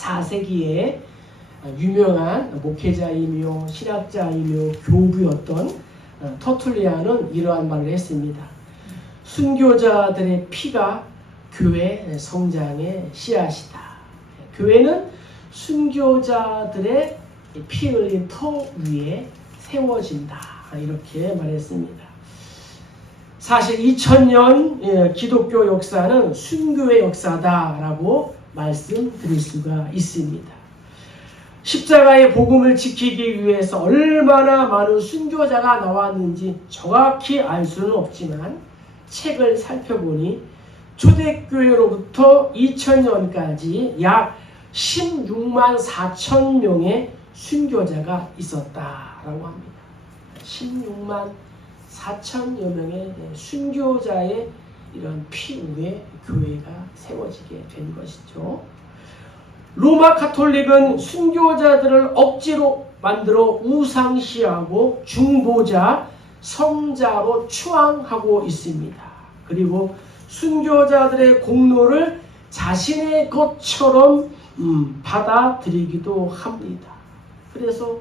4세기에 유명한 목회자이며 신학자이며 교부였던 터툴리안은 이러한 말을 했습니다. 순교자들의 피가 교회 성장의 씨앗이다. 교회는 순교자들의 피 흘린 터 위에 세워진다. 이렇게 말했습니다. 사실 2000년 기독교 역사는 순교의 역사다라고 말씀드릴 수가 있습니다. 십자가의 복음을 지키기 위해서 얼마나 많은 순교자가 나왔는지 정확히 알 수는 없지만 책을 살펴보니 초대교회로부터 2000년까지 약 16만 4천 명의 순교자가 있었다라고 합니다. 16만 4천여 명의 순교자의 이런 피 위에 교회가 세워지게 된 것이죠. 로마 가톨릭은 순교자들을 억지로 만들어 우상시하고 중보자, 성자로 추앙하고 있습니다. 그리고 순교자들의 공로를 자신의 것처럼 받아들이기도 합니다. 그래서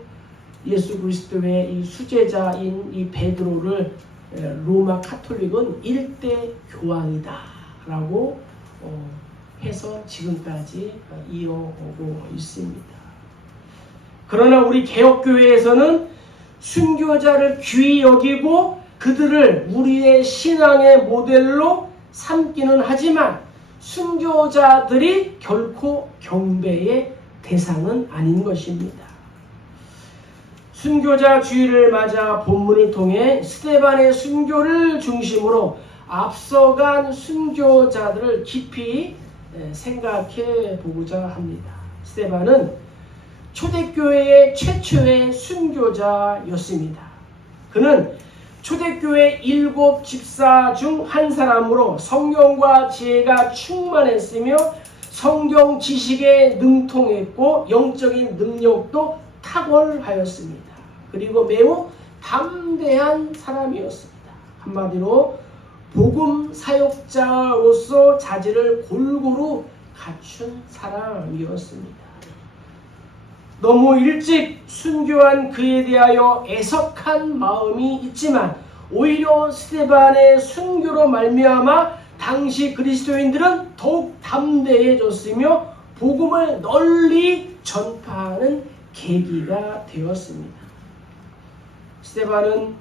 예수 그리스도의 이 수제자인 이 베드로를 로마 가톨릭은 일대 교황이다 라고 해서 지금까지 이어오고 있습니다. 그러나 우리 개혁교회에서는 순교자를 귀히 여기고 그들을 우리의 신앙의 모델로 삼기는 하지만 순교자들이 결코 경배의 대상은 아닌 것입니다. 순교자 주일을 맞아 본문을 통해 스데반의 순교를 중심으로 앞서간 순교자들을 깊이 생각해 보고자 합니다. 스데반은 초대교회의 최초의 순교자였습니다. 그는 초대교회 7 집사 중 한 사람으로 성령과 지혜가 충만했으며 성경 지식에 능통했고 영적인 능력도 탁월하였습니다. 그리고 매우 담대한 사람이었습니다. 한마디로 복음 사역자로서 자질을 골고루 갖춘 사람이었습니다. 너무 일찍 순교한 그에 대하여 애석한 마음이 있지만 오히려 스데반의 순교로 말미암아 당시 그리스도인들은 더욱 담대해졌으며 복음을 널리 전파하는 계기가 되었습니다. 스데반은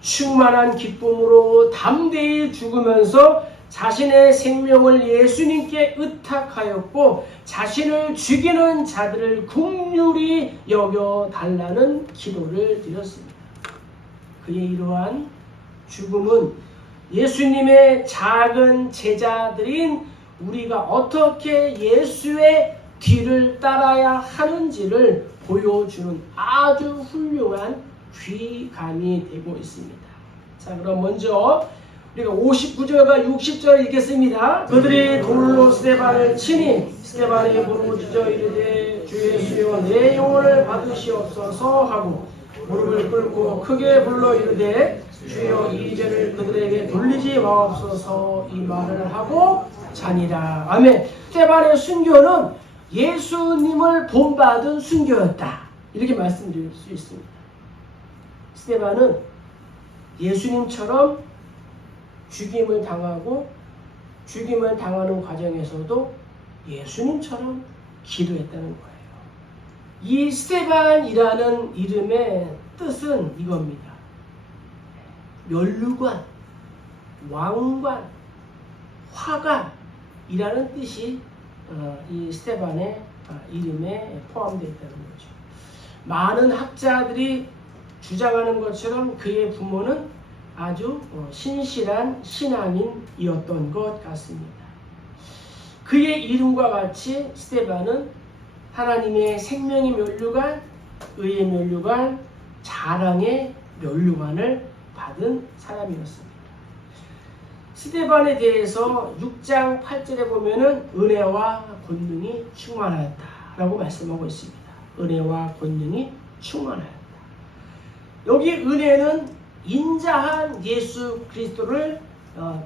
충만한 기쁨으로 담대히 죽으면서 자신의 생명을 예수님께 의탁하였고 자신을 죽이는 자들을 긍휼히 여겨달라는 기도를 드렸습니다. 그의 이러한 죽음은 예수님의 작은 제자들인 우리가 어떻게 예수의 뒤를 따라야 하는지를 보여주는 아주 훌륭한 귀감이 되고 있습니다. 자, 그럼 먼저 우리가 59절과 60절을 읽겠습니다. 그들이 돌로 스데반을 치니 스데반이 부르짖어 이르되 주 예수여 내 영혼을 받으시옵소서 하고 무릎을 꿇고 크게 불러 이르되 주여 이 죄를 그들에게 돌리지 마옵소서 이 말을 하고 자니라. 아멘. 스데반의 순교는 예수님을 본받은 순교였다. 이렇게 말씀드릴 수 있습니다. 스데반은 예수님처럼 죽임을 당하고 죽임을 당하는 과정에서도 예수님처럼 기도했다는 거예요. 이 스데반이라는 이름의 뜻은 이겁니다. 면류관, 왕관, 화관이라는 뜻이 이 스데반의 이름에 포함되어 있다는 거죠. 많은 학자들이 주장하는 것처럼 그의 부모는 아주 신실한 신앙인이었던 것 같습니다. 그의 이름과 같이 스데반은 하나님의 생명의 면류관, 의의 면류관, 자랑의 면류관을 받은 사람이었습니다. 스데반에 대해서 6장 8절에 보면은 은혜와 권능이 충만하였다라고 말씀하고 있습니다. 은혜와 권능이 충만하였다. 여기 은혜는 인자한 예수 그리스도를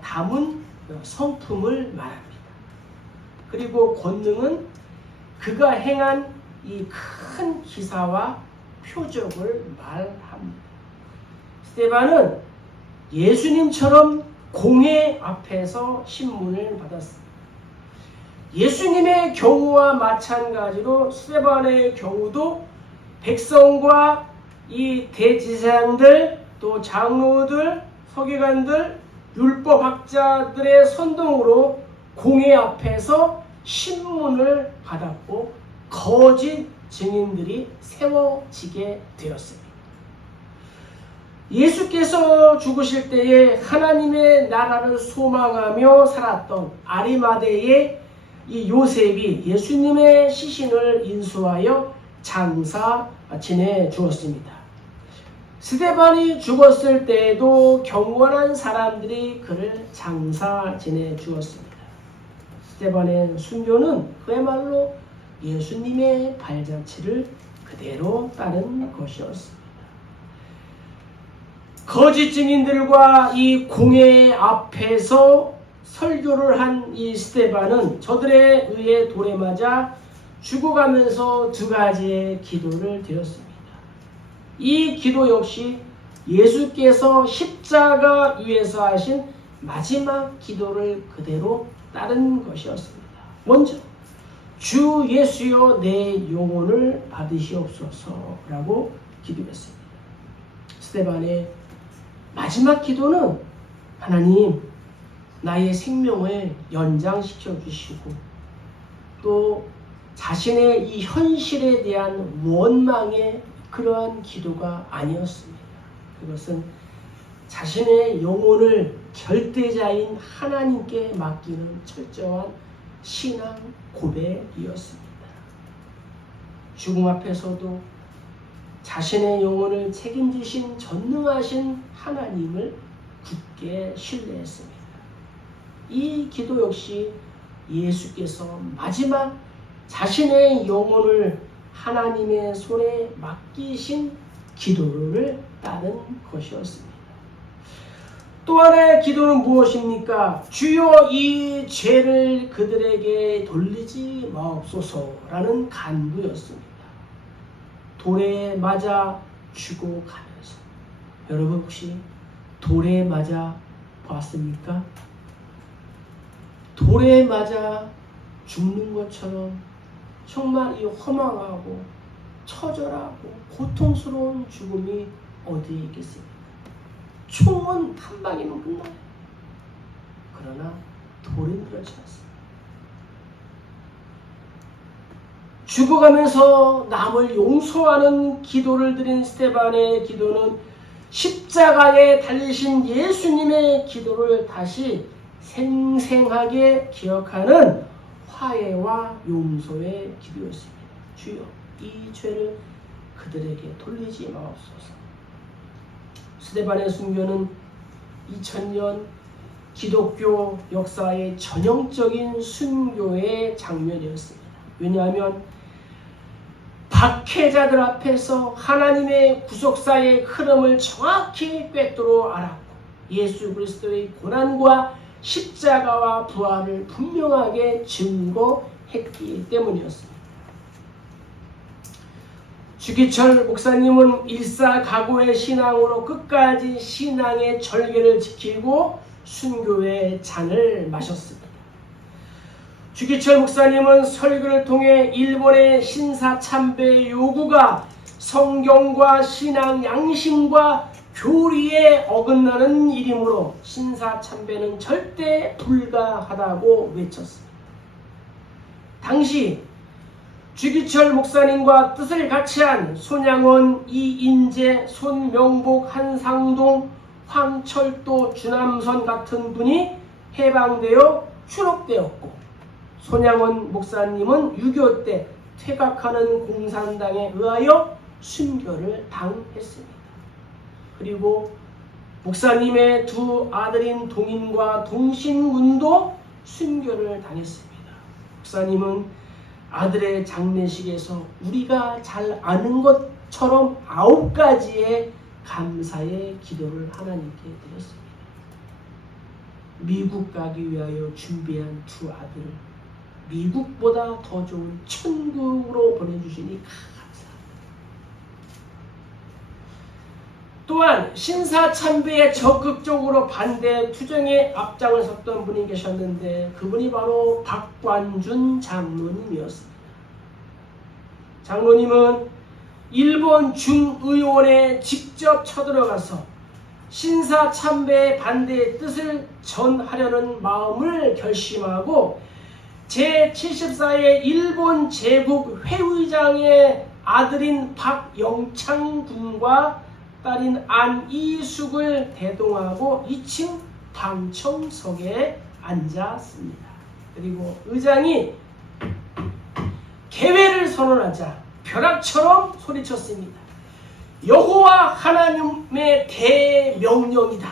담은 성품을 말합니다. 그리고 권능은 그가 행한 이 큰 기사와 표적을 말합니다. 스데반은 예수님처럼 공회 앞에서 신문을 받았습니다. 예수님의 경우와 마찬가지로 스데반의 경우도 백성과 이 대제사장들, 또 장로들, 서기관들, 율법학자들의 선동으로 공회 앞에서 신문을 받았고 거짓 증인들이 세워지게 되었습니다. 예수께서 죽으실 때에 하나님의 나라를 소망하며 살았던 아리마대의 이 요셉이 예수님의 시신을 인수하여 장사 지내 주었습니다. 스데반이 죽었을 때에도 경건한 사람들이 그를 장사 지내 주었습니다. 스데반의 순교는 그야말로 예수님의 발자취를 그대로 따른 것이었습니다. 거짓 증인들과 이 공회 앞에서 설교를 한 이 스데반은 저들에 의해 돌에 맞아 죽어가면서 두 가지의 기도를 드렸습니다. 이 기도 역시 예수께서 십자가 위에서 하신 마지막 기도를 그대로 따른 것이었습니다. 먼저 주 예수여 내 영혼을 받으시옵소서라고 기도했습니다. 스데반의 마지막 기도는 하나님 나의 생명을 연장시켜 주시고 또 자신의 이 현실에 대한 원망의 그러한 기도가 아니었습니다. 그것은 자신의 영혼을 절대자인 하나님께 맡기는 철저한 신앙 고백이었습니다. 죽음 앞에서도 자신의 영혼을 책임지신 전능하신 하나님을 굳게 신뢰했습니다. 이 기도 역시 예수께서 마지막 자신의 영혼을 하나님의 손에 맡기신 기도를 따른 것이었습니다. 또 하나의 기도는 무엇입니까? 주여 이 죄를 그들에게 돌리지 마옵소서라는 간구였습니다. 돌에 맞아 죽어가면서 여러분 혹시 돌에 맞아 봤습니까? 돌에 맞아 죽는 것처럼 정말 이 허망하고 처절하고 고통스러운 죽음이 어디에 있겠습니까? 총은 한 방이면 끝나요. 그러나 돌은 그렇지 않습니다. 죽어가면서 남을 용서하는 기도를 드린 스데반의 기도는 십자가에 달리신 예수님의 기도를 다시 생생하게 기억하는 화해와 용서의 기도였습니다. 주여 이 죄를 그들에게 돌리지 마옵소서. 스데반의 순교는 2000년 기독교 역사의 전형적인 순교의 장면이었습니다. 왜냐하면 박해자들 앞에서 하나님의 구속사의 흐름을 정확히 꿰뚫어 알았고 예수 그리스도의 고난과 십자가와 부활을 분명하게 증거했기 때문이었습니다. 주기철 목사님은 일사각오의 신앙으로 끝까지 신앙의 절개를 지키고 순교의 잔을 마셨습니다. 주기철 목사님은 설교를 통해 일본의 신사참배 요구가 성경과 신앙 양심과 교리에 어긋나는 일이므로 신사참배는 절대 불가하다고 외쳤습니다. 당시 주기철 목사님과 뜻을 같이한 손양원, 이인재, 손명복, 한상동, 황철도, 주남선 같은 분이 해방되어 추록되었고 손양원 목사님은 6.25 때 퇴각하는 공산당에 의하여 순교를 당했습니다. 그리고 목사님의 두 아들인 동인과 동신군도 순교를 당했습니다. 목사님은 아들의 장례식에서 우리가 잘 아는 것처럼 9가지의 감사의 기도를 하나님께 드렸습니다. 미국 가기 위하여 준비한 두 아들을 미국보다 더 좋은 천국으로 보내주시니 감사합니다. 또한 신사참배에 적극적으로 반대 투쟁에 앞장을 섰던 분이 계셨는데 그분이 바로 박관준 장로님이었습니다. 장로님은 일본 중의원에 직접 쳐들어가서 신사참배 반대의 뜻을 전하려는 마음을 결심하고 제74회 일본 제국 회의장의 아들인 박영창 군과 딸인 안이숙을 대동하고 2층 방청석에 앉았습니다. 그리고 의장이 개회를 선언하자 벼락처럼 소리쳤습니다. 여호와 하나님의 대명령이다.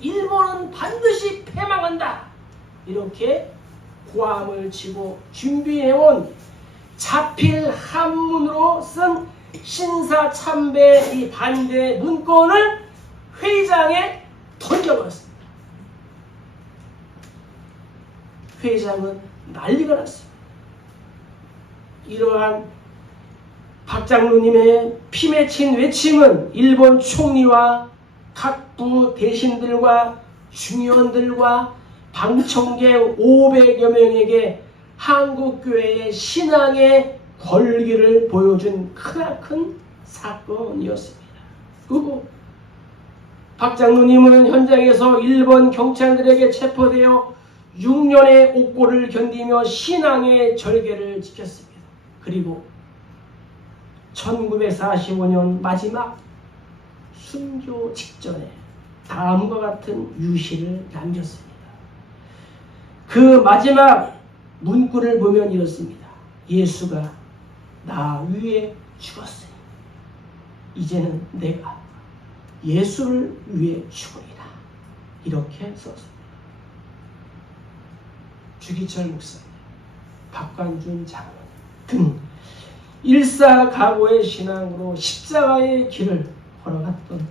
일본은 반드시 패망한다. 이렇게 고함을 치고 준비해온 자필 한문으로 쓴 신사참배 이 반대 문건을 회의장에 던져버렸습니다. 회의장은 난리가 났습니다. 이러한 박 장로님의 피 맺힌 외침은 일본 총리와 각부 대신들과 중의원들과 방청객 500여 명에게 한국교회의 신앙의 권리를 보여준 크나큰 사건이었습니다. 그리고 박 장로님은 현장에서 일본 경찰들에게 체포되어 6년의 옥고를 견디며 신앙의 절개를 지켰습니다. 그리고 1945년 마지막 순교 직전에 다음과 같은 유시를 남겼습니다. 그 마지막 문구를 보면 이렇습니다. 예수가 나 위해 죽었으니 이제는 내가 예수를 위해 죽으리라. 이렇게 썼습니다. 주기철 목사님, 박관준 장로님 등 일사각오의 신앙으로 십자가의 길을 걸어갔던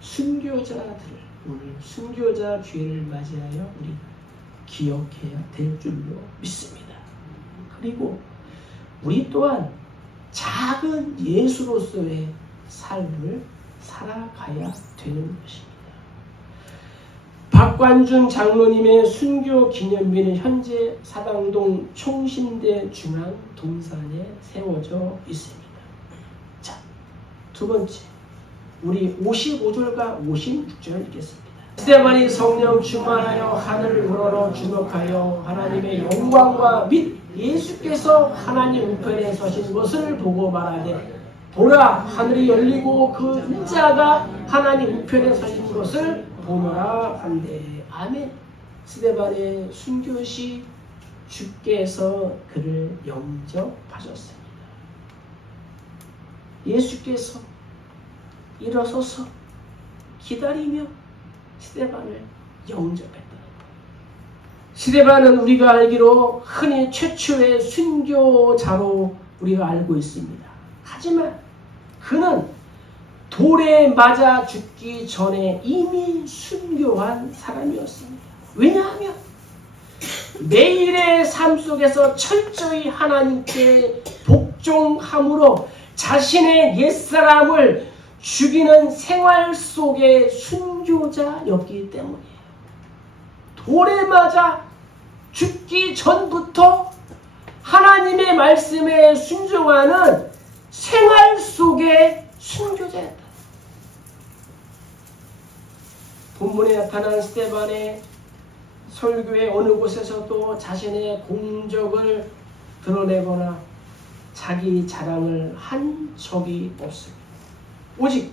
순교자들을 오늘 순교자 주일을 맞이하여 우리 기억해야 될 줄로 믿습니다. 그리고 우리 또한 작은 예수로서의 삶을 살아가야 되는 것입니다. 박관준 장로님의 순교 기념비는 현재 사당동 총신대 중앙 동산에 세워져 있습니다. 자, 두 번째, 우리 55절과 56절을 읽겠습니다. 스데반이 성령 충만하여 하늘을 우러러 주목하여 하나님의 영광과 및 예수께서 하나님 우편에 서신 것을 보고 말하되 보라 하늘이 열리고 그 인자가 하나님 우편에 서신 것을 보노라 한데 아멘. 스데반의 순교시 주께서 그를 영접하셨습니다. 예수께서 일어서서 기다리며 스데반을 영접했다. 스데반은 우리가 알기로 흔히 최초의 순교자로 우리가 알고 있습니다. 하지만 그는 돌에 맞아 죽기 전에 이미 순교한 사람이었습니다. 왜냐하면 매일의 삶 속에서 철저히 하나님께 복종함으로 자신의 옛사람을 죽이는 생활 속의 순교자였기 때문이에요. 돌에 맞아 죽기 전부터 하나님의 말씀에 순종하는 생활 속의 순교자였다. 본문에 나타난 스데반의 설교의 어느 곳에서도 자신의 공적을 드러내거나 자기 자랑을 한 적이 없습니다. 오직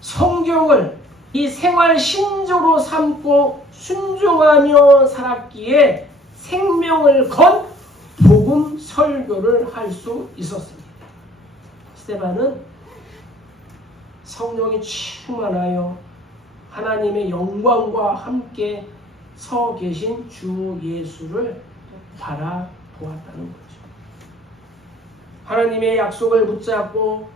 성경을 이 생활 신조로 삼고 순종하며 살았기에 생명을 건 복음 설교를 할 수 있었습니다. 스데반은 성령이 충만하여 하나님의 영광과 함께 서 계신 주 예수를 바라보았다는 거죠. 하나님의 약속을 붙잡고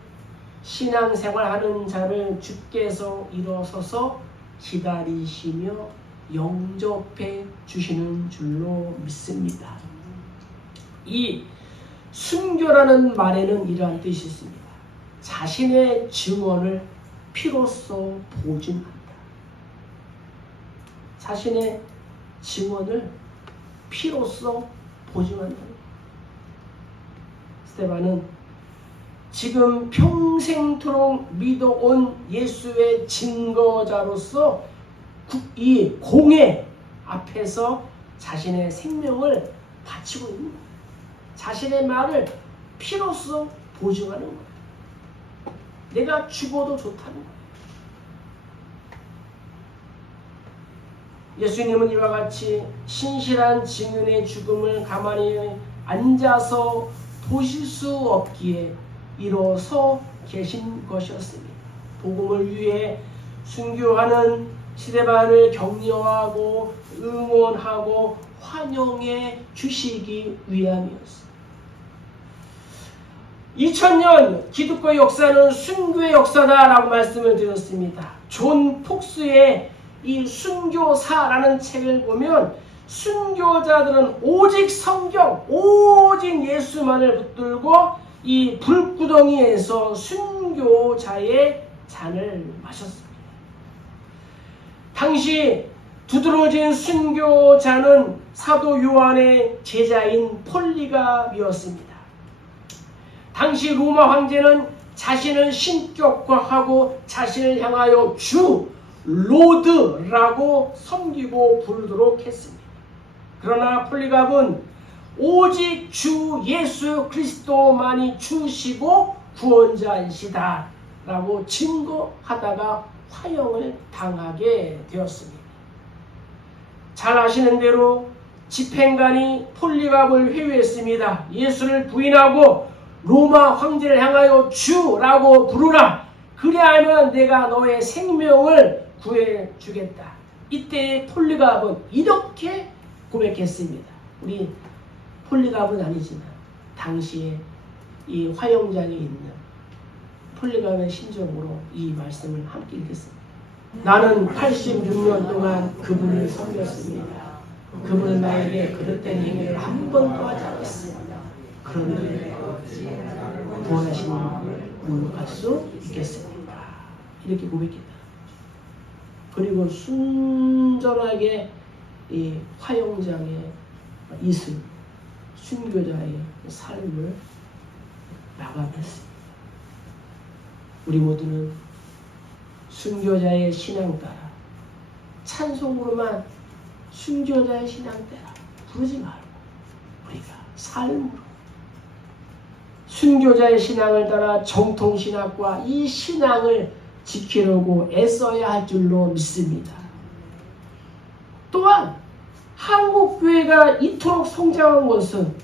신앙생활하는 자를 주께서 일어서서 기다리시며 영접해 주시는 줄로 믿습니다. 이 순교라는 말에는 이러한 뜻이 있습니다. 자신의 증언을 피로써 보증한다. 자신의 증언을 피로써 보증한다. 스데반은 지금 평생토록 믿어온 예수의 증거자로서 이 공회 앞에서 자신의 생명을 바치고 있는 거예요. 자신의 말을 피로써 보증하는 거예요. 내가 죽어도 좋다는 거예요. 예수님은 이와 같이 신실한 증인의 죽음을 가만히 앉아서 보실 수 없기에 일어서 계신 것이었습니다. 복음을 위해 순교하는 스데반을 격려하고 응원하고 환영해 주시기 위함이었습니다. 2000년 기독교 역사는 순교의 역사다라고 말씀을 드렸습니다. 존 폭스의 이 순교사라는 책을 보면 순교자들은 오직 성경, 오직 예수만을 붙들고 이 불구덩이에서 순교자의 잔을 마셨습니다. 당시 두드러진 순교자는 사도 요한의 제자인 폴리갑이었습니다. 당시 로마 황제는 자신을 신격화하고 자신을 향하여 주 로드라고 섬기고 부르도록 했습니다. 그러나 폴리갑은 오직 주 예수 그리스도만이 주시고 구원자이시다 라고 증거하다가 화형을 당하게 되었습니다. 잘 아시는 대로 집행관이 폴리갑을 회유했습니다. 예수를 부인하고 로마 황제를 향하여 주라고 부르라. 그리하면 내가 너의 생명을 구해주겠다. 이때 폴리갑은 이렇게 고백했습니다. 우리 폴리갑은 아니지만 당시에 이 화형장에 있는 폴리갑의 심정으로 이 말씀을 함께 읽겠습니다. 나는 86년 동안 그분을 섬겼습니다. 그분은 나에게 그릇된 행위를 한 번도 하지 않았습니다. 그런데 구원하신 분을 묵묵할 수 있겠습니까? 이렇게 고백했다. 그리고 순전하게 이 화형장의 이슬, 순교자의 삶을 마감했습니다. 우리 모두는 순교자의 신앙 따라 찬송으로만 순교자의 신앙 따라 부르지 말고 우리가 삶으로 순교자의 신앙을 따라 정통신학과 이 신앙을 지키려고 애써야 할 줄로 믿습니다. 또한 한국교회가 이토록 성장한 것은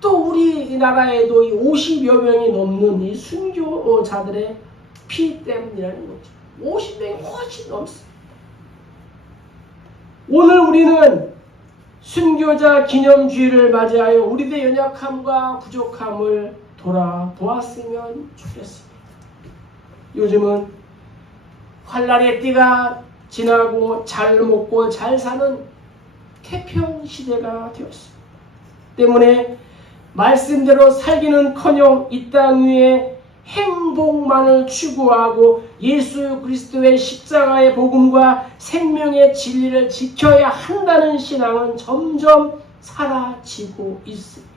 또 우리나라에도 이 50여 명이 넘는 이 순교자들의 피 때문이라는 거죠. 50명이 훨씬 넘습니다. 오늘 우리는 순교자 기념주의를 맞이하여 우리들의 연약함과 부족함을 돌아보았으면 좋겠습니다. 요즘은 환란의 때가 지나고 잘 먹고 잘 사는 태평 시대가 되었습니다. 때문에 말씀대로 살기는커녕 이 땅 위에 행복만을 추구하고 예수 그리스도의 십자가의 복음과 생명의 진리를 지켜야 한다는 신앙은 점점 사라지고 있습니다.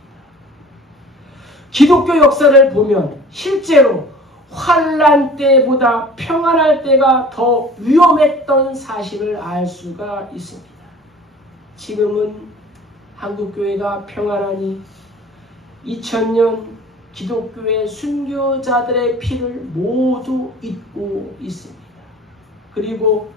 기독교 역사를 보면 실제로 환란 때보다 평안할 때가 더 위험했던 사실을 알 수가 있습니다. 지금은 한국교회가 평안하니 2000년 기독교의 순교자들의 피를 모두 잊고 있습니다. 그리고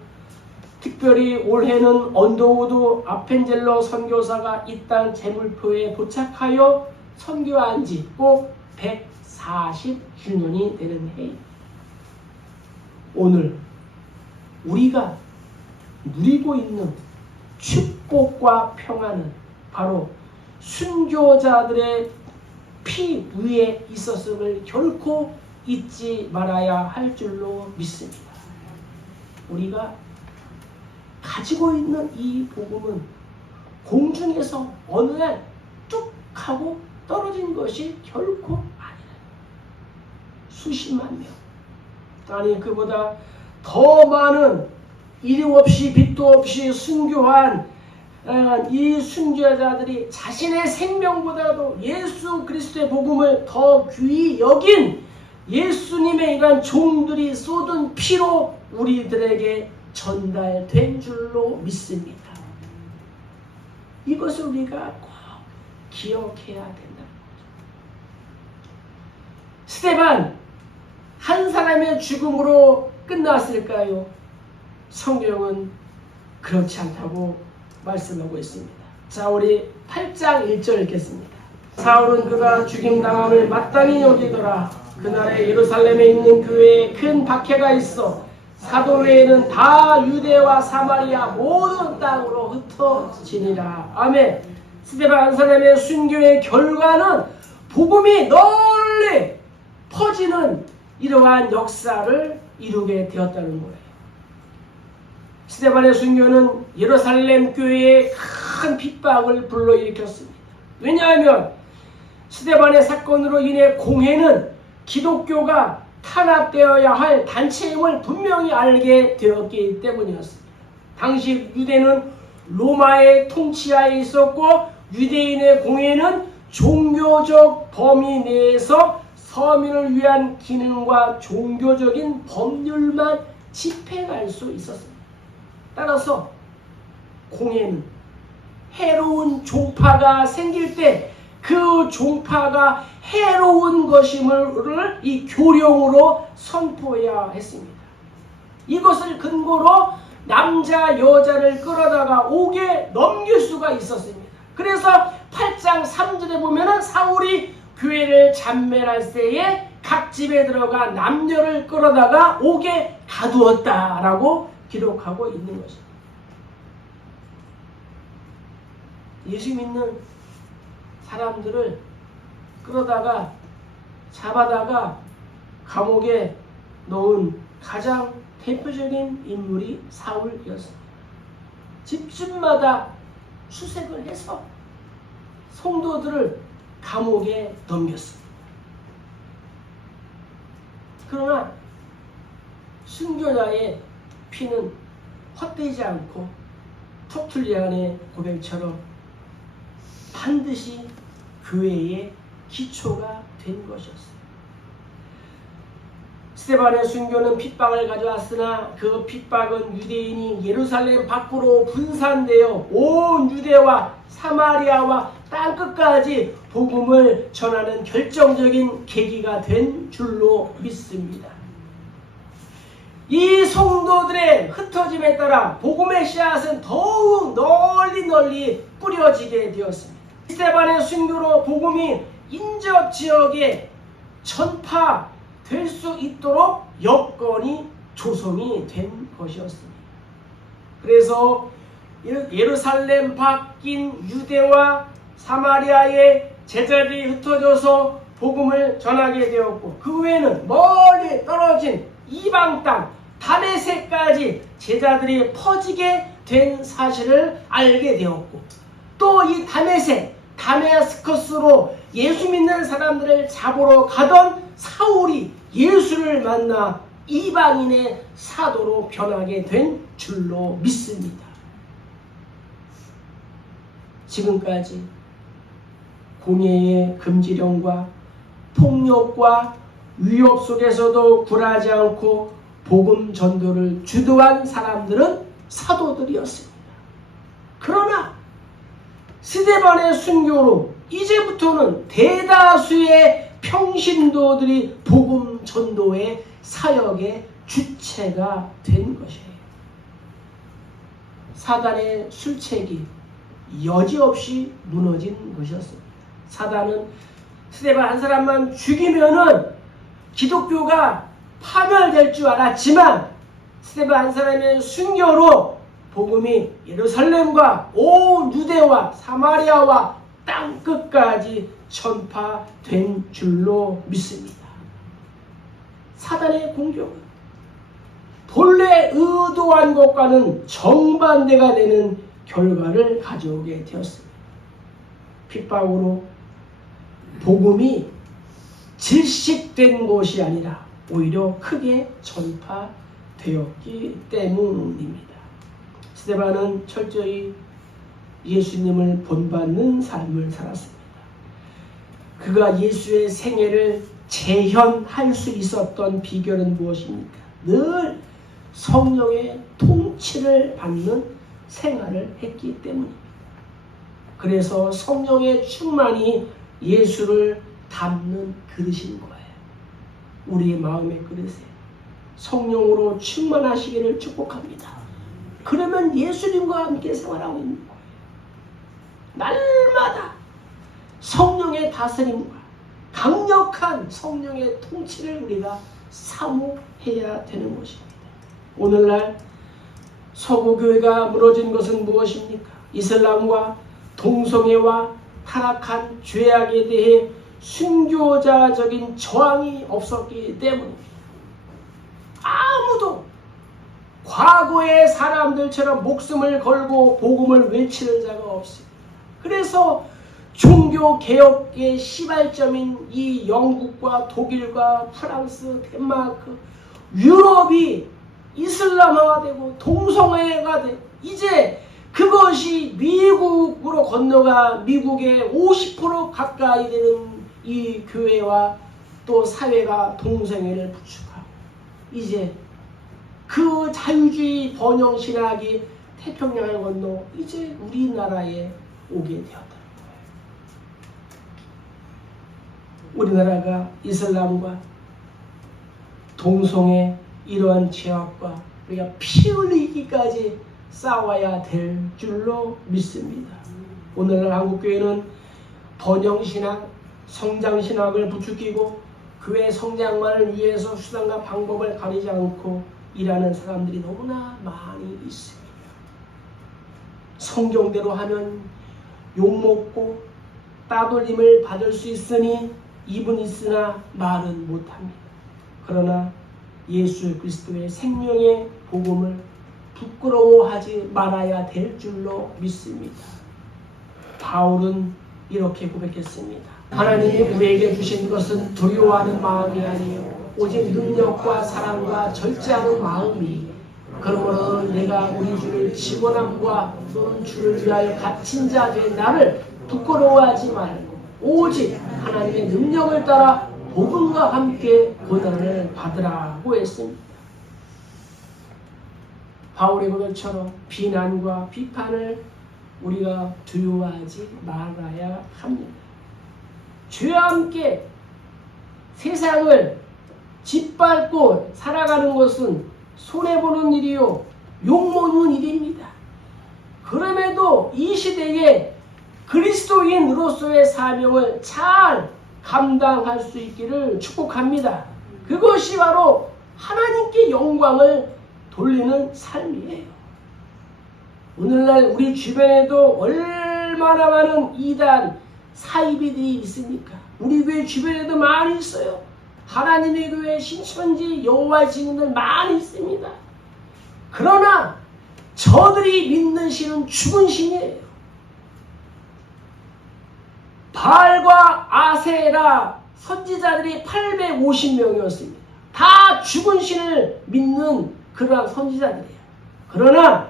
특별히 올해는 언더우드 아펜젤러 선교사가 이 땅 제물표에 도착하여 선교한 지 꼭 140주년이 되는 해입니다. 오늘 우리가 누리고 있는 축복과 평안은 바로 순교자들의 피 위에 있었음을 결코 잊지 말아야 할 줄로 믿습니다. 우리가 가지고 있는 이 복음은 공중에서 어느 날 뚝 타락하고 떨어진 것이 결코 아니라 수십만 명, 아니 그보다 더 많은 이름 없이 빚도 없이 순교한 이 순교자들이 자신의 생명보다도 예수 그리스도의 복음을 더 귀히 여긴 예수님의 이러한 종들이 쏟은 피로 우리들에게 전달된 줄로 믿습니다. 이것을 우리가 꼭 기억해야 된다는 거죠. 스데반 한 사람의 죽음으로 끝났을까요? 성경은 그렇지 않다고 말씀하고 있습니다. 자, 우리 8장 1절 읽겠습니다. 사울은 그가 죽임당함을 마땅히 여기더라. 그날에 예루살렘에 있는 교회에 큰 박해가 있어 사도 외에는 다 유대와 사마리아 모든 땅으로 흩어지니라. 아멘. 스데반 한 사람의 순교의 결과는 복음이 널리 퍼지는 이러한 역사를 이루게 되었다는 거예요. 스데반의 순교는 예루살렘 교회에 큰 핍박을 불러일으켰습니다. 왜냐하면 스데반의 사건으로 인해 공회는 기독교가 탄압되어야 할 단체임을 분명히 알게 되었기 때문이었습니다. 당시 유대는 로마의 통치하에 있었고 유대인의 공회는 종교적 범위 내에서 서민을 위한 기능과 종교적인 법률만 집행할 수 있었습니다. 따라서 공회는 해로운 종파가 생길 때 그 종파가 해로운 것임을 이 교령으로 선포해야 했습니다. 이것을 근거로 남자 여자를 끌어다가 옥에 넘길 수가 있었습니다. 그래서 8장 3절에 보면은 사울이 교회를 잔멸할 때에 각 집에 들어가 남녀를 끌어다가 옥에 가두었다라고 기록하고 있는 것입니다. 예수 믿는 사람들을 끌어다가 잡아다가 감옥에 넣은 가장 대표적인 인물이 사울이었습니다. 집집마다 수색을 해서 성도들을 감옥에 넘겼습니다. 그러나 순교자의 피는 헛되지 않고 터툴리안의 고백처럼 반드시 교회의 기초가 된 것이었습니다. 스데반의 순교는 핍박을 가져왔으나 그 핍박은 유대인이 예루살렘 밖으로 분산되어 온 유대와 사마리아와 땅끝까지 복음을 전하는 결정적인 계기가 된 줄로 믿습니다. 이 성도들의 흩어짐에 따라 복음의 씨앗은 더욱 널리 뿌려지게 되었습니다. 스데반의 순교로 복음이 인접 지역에 전파될 수 있도록 여건이 조성이 된 것이었습니다. 그래서 예루살렘 밖인 유대와 사마리아의 제자들이 흩어져서 복음을 전하게 되었고 그 외에는 멀리 떨어진 이방 땅 다메섹까지 제자들이 퍼지게 된 사실을 알게 되었고 또 이 다메스커스로 예수 믿는 사람들을 잡으러 가던 사울이 예수를 만나 이방인의 사도로 변하게 된 줄로 믿습니다. 지금까지 공예의 금지령과 폭력과 위협 속에서도 굴하지 않고 복음 전도를 주도한 사람들은 사도들이었습니다. 그러나 스데반의 순교로 이제부터는 대다수의 평신도들이 복음 전도의 사역의 주체가 된 것이에요. 사단의 술책이 여지없이 무너진 것이었습니다. 사단은 스데반 한 사람만 죽이면은 기독교가 파멸될 줄 알았지만 스데반 한 사람의 순교로 복음이 예루살렘과 온 유대와 사마리아와 땅끝까지 전파된 줄로 믿습니다. 사단의 공격은 본래 의도한 것과는 정반대가 되는 결과를 가져오게 되었습니다. 핍박으로 복음이 질식된 것이 아니라 오히려 크게 전파되었기 때문입니다. 스데반은 철저히 예수님을 본받는 삶을 살았습니다. 그가 예수의 생애를 재현할 수 있었던 비결은 무엇입니까? 늘 성령의 통치를 받는 생활을 했기 때문입니다. 그래서 성령의 충만이 예수를 담는 그릇인 거예요. 우리의 마음의 그릇에 성령으로 충만하시기를 축복합니다. 그러면 예수님과 함께 생활하고 있는 거예요. 날마다 성령의 다스림과 강력한 성령의 통치를 우리가 사모해야 되는 것입니다. 오늘날 서구교회가 무너진 것은 무엇입니까? 이슬람과 동성애와 타락한 죄악에 대해 순교자적인 저항이 없었기 때문입니다. 아무도 과거의 사람들처럼 목숨을 걸고 복음을 외치는 자가 없습니다. 그래서 종교개혁의 시발점인 이 영국과 독일과 프랑스, 덴마크, 유럽이 이슬람화되고 동성애가 되고 이제 그것이 미국으로 건너가 미국의 50% 가까이 되는 이 교회와 또 사회가 동성애를 부추하고 이제 그 자유주의 번영신학이 태평양을 건너 이제 우리나라에 오게 되었다는 거예요. 우리나라가 이슬람과 동성애 이러한 죄악과 우리가 피 흘리기까지 싸워야 될 줄로 믿습니다. 오늘날 한국교회는 번영신학, 성장신학을 부추기고 교회 성장만을 위해서 수단과 방법을 가리지 않고 일하는 사람들이 너무나 많이 있습니다. 성경대로 하면 욕먹고 따돌림을 받을 수 있으니 입은 있으나 말은 못합니다. 그러나 예수 그리스도의 생명의 복음을 부끄러워하지 말아야 될 줄로 믿습니다. 바울은 이렇게 고백했습니다. 하나님이 우리에게 주신 것은 두려워하는 마음이 아니요 오직 능력과 사랑과 절제하는 마음이. 그러므로 내가 우리 주를 직원함과 또는 주를 위하여 갇힌 자 된 나를 부끄러워하지 말고 오직 하나님의 능력을 따라 복음과 함께 고난을 받으라고 했습니다. 바울의 고백처럼 비난과 비판을 우리가 두려워하지 말아야 합니다. 죄와 함께 세상을 짓밟고 살아가는 것은 손해보는 일이요 욕먹는 일입니다. 그럼에도 이 시대에 그리스도인으로서의 사명을 잘 감당할 수 있기를 축복합니다. 그것이 바로 하나님께 영광을 돌리는 삶이에요. 오늘날 우리 주변에도 얼마나 많은 이단 사이비들이 있습니까? 우리 교회 주변에도 많이 있어요. 하나님의 교회 신천지 여호와의 증인들 많이 있습니다. 그러나 저들이 믿는 신은 죽은 신이에요. 바알과 아세라 선지자들이 850명이었습니다. 다 죽은 신을 믿는 그러한 선지자들이에요. 그러나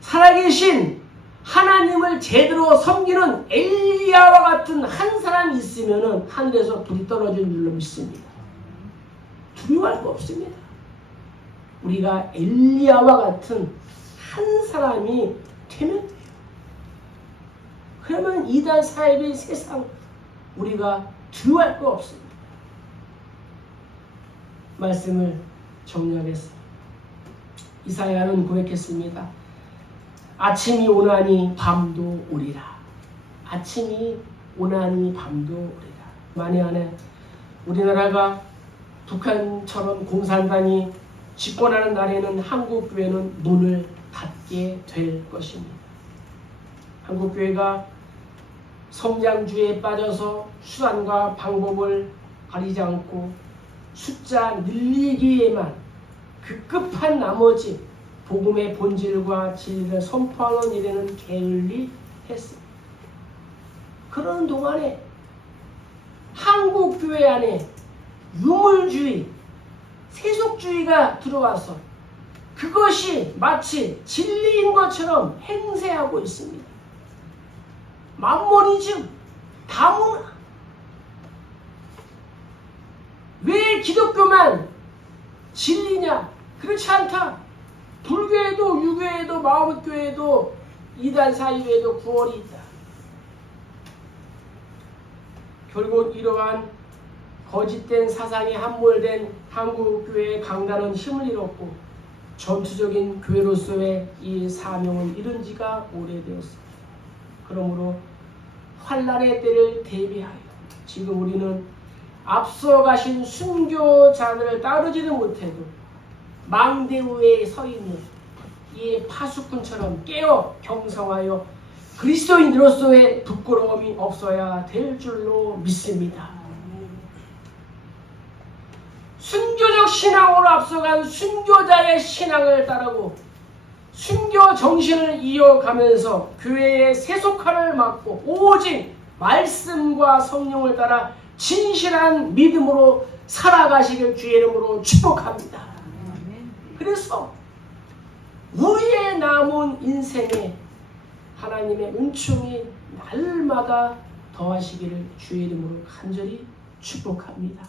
살아계신 하나님을 제대로 섬기는 엘리야와 같은 한 사람이 있으면 하늘에서 불이 떨어지는 줄로 믿습니다. 두려워할 거 없습니다. 우리가 엘리야와 같은 한 사람이 되면 돼요. 그러면 이단 사이비 세상 우리가 두려워할 거 없습니다. 말씀을 정리하겠습니다. 이사야는 고백했습니다. 아침이 오나니 밤도 오리라. 아침이 오나니 밤도 오리라. 만에 안에 우리나라가 북한처럼 공산당이 집권하는 날에는 한국교회는 문을 닫게 될 것입니다. 한국교회가 성장주의에 빠져서 수단과 방법을 가리지 않고 숫자 늘리기에만 급급한 나머지 복음의 본질과 진리를 선포하는 일에는 게을리 했습니다. 그런 동안에 한국 교회 안에 유물주의, 세속주의가 들어와서 그것이 마치 진리인 것처럼 행세하고 있습니다. 만모니즘, 다문화. 왜 기독교만 진리냐? 그렇지 않다. 불교에도 유교에도 마음교회에도 이단 사이교회에도 구원이 있다. 결국 이러한 거짓된 사상이 함몰된 한국교회의 강단은 힘을 잃었고 전투적인 교회로서의 이 사명은 잃은 지가 오래되었습니다. 그러므로 환란의 때를 대비하여 지금 우리는 앞서 가신 순교자들을 따르지는 못해도 망대 위에 서 있는 이 파수꾼처럼 깨어 경성하여 그리스도인으로서의 부끄러움이 없어야 될 줄로 믿습니다. 순교적 신앙으로 앞서간 순교자의 신앙을 따르고 순교 정신을 이어가면서 교회의 세속화를 막고 오직 말씀과 성령을 따라 진실한 믿음으로 살아가시길 주의 이름으로 축복합니다. 그래서 우리의 남은 인생에 하나님의 은총이 날마다 더하시기를 주의 이름으로 간절히 축복합니다.